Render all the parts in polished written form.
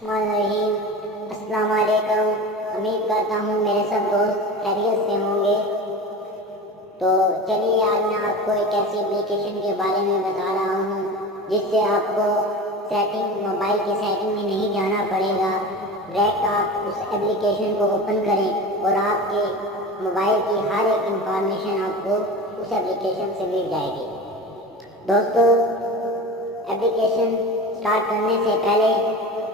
रहीम। अस्सलाम वालेकुम। उम्मीद करता हूँ मेरे सब दोस्त खैरियत से होंगे। तो चलिए आज मैं आपको एक ऐसी एप्लीकेशन के बारे में बता रहा हूँ जिससे आपको मोबाइल की सेटिंग में नहीं जाना पड़ेगा। डायरेक्ट आप उस एप्लीकेशन को ओपन करें और आपके मोबाइल की हर एक इंफॉर्मेशन आपको उस एप्लीकेशन से मिल जाएगी। दोस्तों, एप्लीकेशन स्टार्ट करने से पहले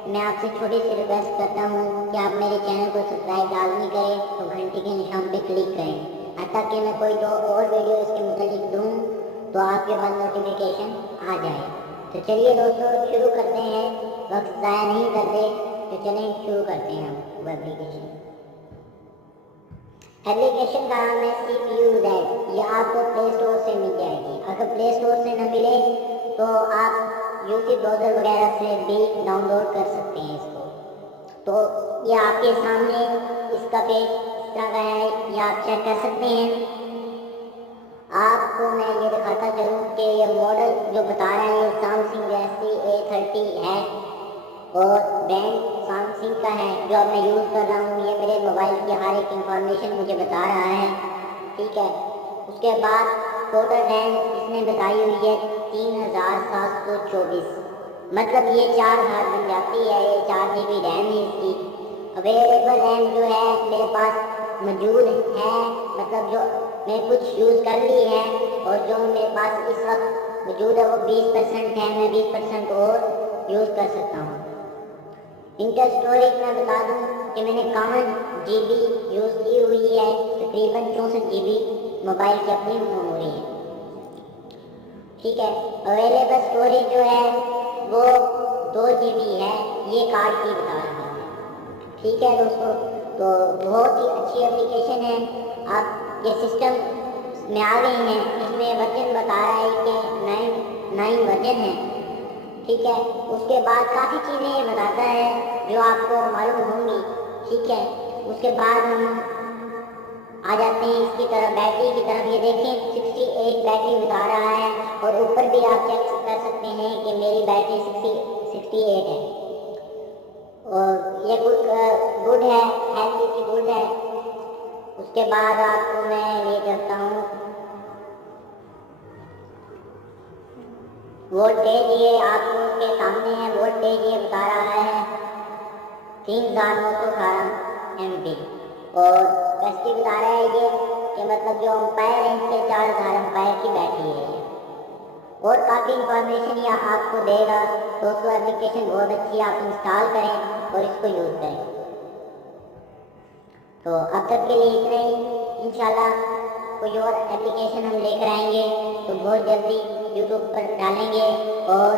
मैं आपसे छोटी सी रिक्वेस्ट करता हूँ कि आप मेरे चैनल को सब्सक्राइब लाजमी करें तो घंटी के निशान पे क्लिक करें ताकि मैं कोई तो और वीडियो इसके मुतालिक दूँ तो आपके पास नोटिफिकेशन आ जाए। तो चलिए दोस्तों शुरू करते हैं, वक्त ज़ाया नहीं करते। तो चलें शुरू करते हैं वो एप्लीकेशन का नाम है CPUZ। ये आपको प्ले स्टोर से मिल जाएगी। अगर प्ले स्टोर से न मिले तो आप यूट्यूब ब्राउज़र वगैरह से भी डाउनलोड कर सकते हैं इसको। तो ये आपके सामने इसका पेज इस तरह का है, ये आप चेक कर सकते हैं। आपको मैं ये दिखाता चलूँ कि ये मॉडल जो बता रहा है ये सैमसंग गैलेक्सी A30 है और ब्रांड सैमसंग का है जो अब मैं यूज़ कर रहा हूँ। ये मेरे मोबाइल की हर एक इंफॉर्मेशन मुझे बता रहा है, ठीक है। उसके बाद टोटल रैम इसने बताई हुई है 3724, मतलब ये 4000 बन जाती है। ये 4 GB रैम है इसकी। अवेलेबल रैम जो है मेरे पास मौजूद है, मतलब जो मैं कुछ यूज़ कर ली है और जो मेरे पास इस वक्त मौजूद है वो 20% है। मैं 20% और यूज़ कर सकता हूँ। इंटर स्टोरेज मैं बता दूँ कि मैंने 51 GB यूज़ की हुई है। तकरीबन 64 GB मोबाइल की अपनी मेमोरी है, ठीक है। अवेलेबल स्टोरेज जो है वो 2 GB है, ये कार्ड की बता रहा है, ठीक है दोस्तों। तो बहुत ही अच्छी एप्लीकेशन है। आप ये सिस्टम में आ गए हैं, इसमें वर्जन बता रहा है कि 9 वर्जन है, ठीक है। उसके बाद काफ़ी चीज़ें ये बताता है जो आपको मालूम होंगी, ठीक है। उसके बाद हम आ जाते हैं इसकी तरफ, बैटरी की तरफ। ये देखें 68 बैटरी बता रहा है और ऊपर भी आप चेक कर सकते हैं कि मेरी बैटरी 68 है और ये गुड है, हेल्थ इसकी गुड है। उसके बाद आपको मैं ये करता हूँ वोल्टेज, ये आपको के सामने है वोल्टेज, ये बता रहा है 3918 MB और कैपेसिटी बता रहा है ये कि मतलब जो एम्पायर है इसके 4000 एम्पायर की बैटरी है और काफ़ी इंफॉर्मेशन ये आपको देगा। दोस्तों एप्लीकेशन बहुत अच्छी है, आप इंस्टॉल करें और इसको यूज़ करें। तो अब तक के लिए इतना ही। इंशाल्लाह कोई और एप्लीकेशन हम लेकर आएंगे तो बहुत जल्दी यूट्यूब पर डालेंगे। और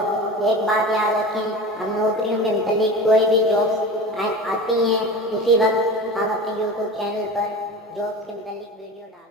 एक बात याद रखें, हम नौकरियों के मुतालिक कोई भी जॉब्स आती हैं उसी वक्त हम अपने यूट्यूब चैनल पर जॉब्स के मुतालिक वीडियो डालें।